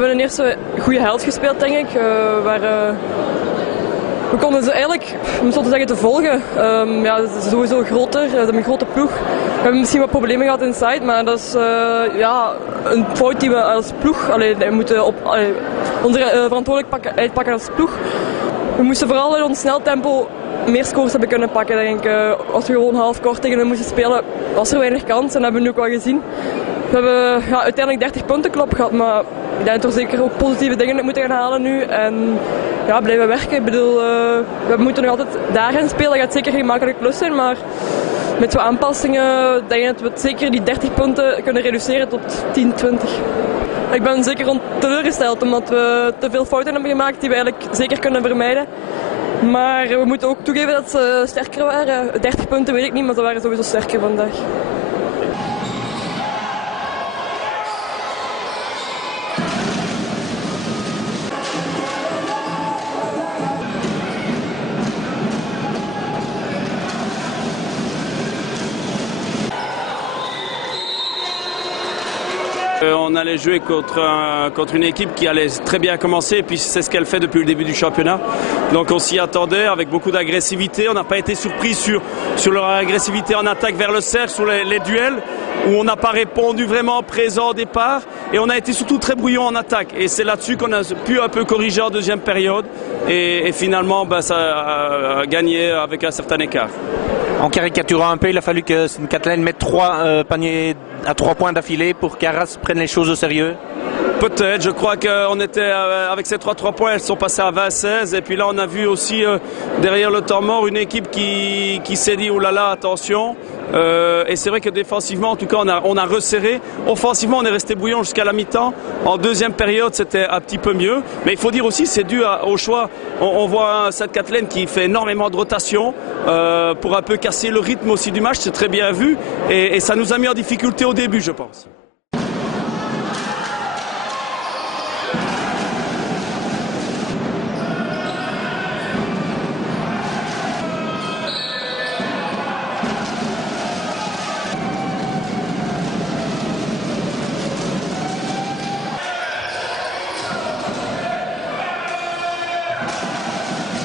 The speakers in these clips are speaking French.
hebben een eerste goede helft gespeeld, denk ik. We konden ze eigenlijk, om zo te zeggen, te volgen. Ja, het is sowieso groter, ze hebben een grote ploeg. We hebben misschien wat problemen gehad inside, maar dat is ja, een fout die we als ploeg we moeten onze verantwoordelijk uitpakken als ploeg. We moesten vooral in ons snel tempo meer scores hebben kunnen pakken, denk ik. Als we gewoon half kort tegen hen moesten spelen, was er weinig kans en dat hebben we nu ook wel gezien. We hebben uiteindelijk 30 punten klop gehad, maar ik denk dat we zeker ook positieve dingen moeten gaan halen nu. En ja, blijven werken. Ik bedoel, we moeten nog altijd daar gaan spelen. Dat gaat zeker geen makkelijk klus zijn, maar met wat aanpassingen denk ik dat we zeker die 30 punten kunnen reduceren tot 10, 20. Ik ben zeker teleurgesteld omdat we te veel fouten hebben gemaakt die we eigenlijk zeker kunnen vermijden. Maar we moeten ook toegeven dat ze sterker waren. 30 punten weet ik niet, maar ze waren sowieso sterker vandaag. On allait jouer contre une équipe qui allait très bien commencer et puis c'est ce qu'elle fait depuis le début du championnat. Donc on s'y attendait avec beaucoup d'agressivité. On n'a pas été surpris sur leur agressivité en attaque vers le cercle, sur les duels où on n'a pas répondu vraiment présent au départ et on a été surtout très brouillon en attaque et c'est là-dessus qu'on a pu un peu corriger en deuxième période et finalement ça a gagné avec un certain écart. En caricaturant un peu, il a fallu que Sainte-Catherine mette 3 paniers à 3 points d'affilée pour qu'Arras prenne les choses au sérieux. Peut-être, je crois qu'on était avec ces 3 points, elles sont passées à 20-16 et puis là on a vu aussi derrière le temps mort une équipe qui s'est dit oh là là attention et c'est vrai que défensivement en tout cas on a resserré, offensivement on est resté bouillant jusqu'à la mi-temps, en deuxième période c'était un petit peu mieux mais il faut dire aussi c'est dû au choix, on voit Sainte-Catherine qui fait énormément de rotation pour un peu casser le rythme aussi du match, c'est très bien vu et ça nous a mis en difficulté au début je pense.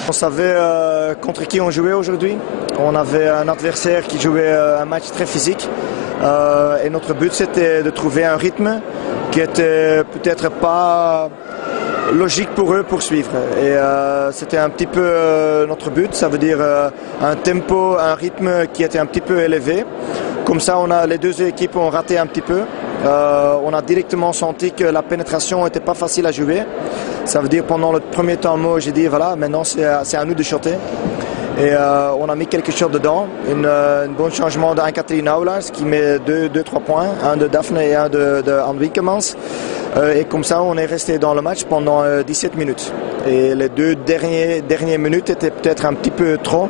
On savait contre qui on jouait aujourd'hui. On avait un adversaire qui jouait un match très physique et notre but c'était de trouver un rythme qui était peut-être pas logique pour eux pour suivre. Et c'était un petit peu notre but, ça veut dire un tempo, un rythme qui était un petit peu élevé. Comme ça, les deux équipes ont raté un petit peu. On a directement senti que la pénétration n'était pas facile à jouer. Ça veut dire pendant le premier temps mort, j'ai dit voilà, maintenant c'est à nous de shotter. Et on a mis quelque chose dedans, un bon changement d'Anne-Catherine Aulas qui met 2-3 points, un de Daphne et un de Anne Wiekemans. Et comme ça, on est resté dans le match pendant 17 minutes. Et les 2 dernières minutes étaient peut-être un petit peu trop.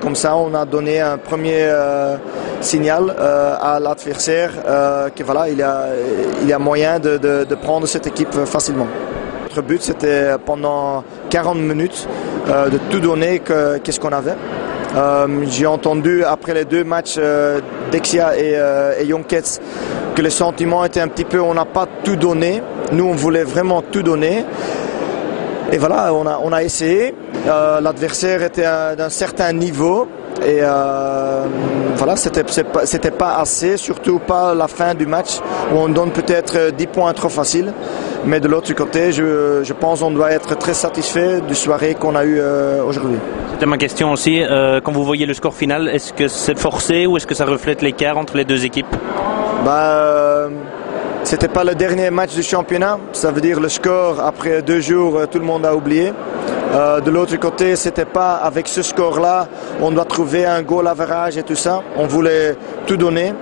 Comme ça, on a donné un premier signal à l'adversaire que voilà, il y a moyen de prendre cette équipe facilement. Notre but, c'était pendant 40 minutes de tout donner qu'est-ce qu'on avait. J'ai entendu après les 2 matchs Dexia et Yonkets que les sentiments étaient un petit peu on n'a pas tout donné. Nous, on voulait vraiment tout donner. Et voilà, on a essayé. L'adversaire était d'un certain niveau. Et voilà, c'était pas assez, surtout pas la fin du match où on donne peut-être 10 points trop faciles. Mais de l'autre côté, je pense qu'on doit être très satisfait du soirée qu'on a eu aujourd'hui. C'était ma question aussi. Quand vous voyez le score final, est-ce que c'est forcé ou est-ce que ça reflète l'écart entre les 2 équipes? C'était pas le dernier match du championnat, ça veut dire le score après 2 jours, tout le monde a oublié. De l'autre côté, c'était pas avec ce score-là, on doit trouver un goal average et tout ça. On voulait tout donner.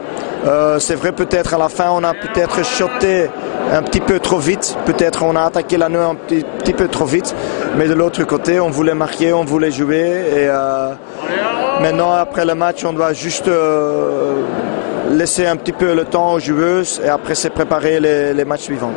C'est vrai, peut-être à la fin, on a peut-être shoté un petit peu trop vite. Peut-être on a attaqué l'anneau un petit peu trop vite. Mais de l'autre côté, on voulait marquer, on voulait jouer. Et maintenant, après le match, on doit juste laisser un petit peu le temps aux joueuses et après se préparer les matchs suivants.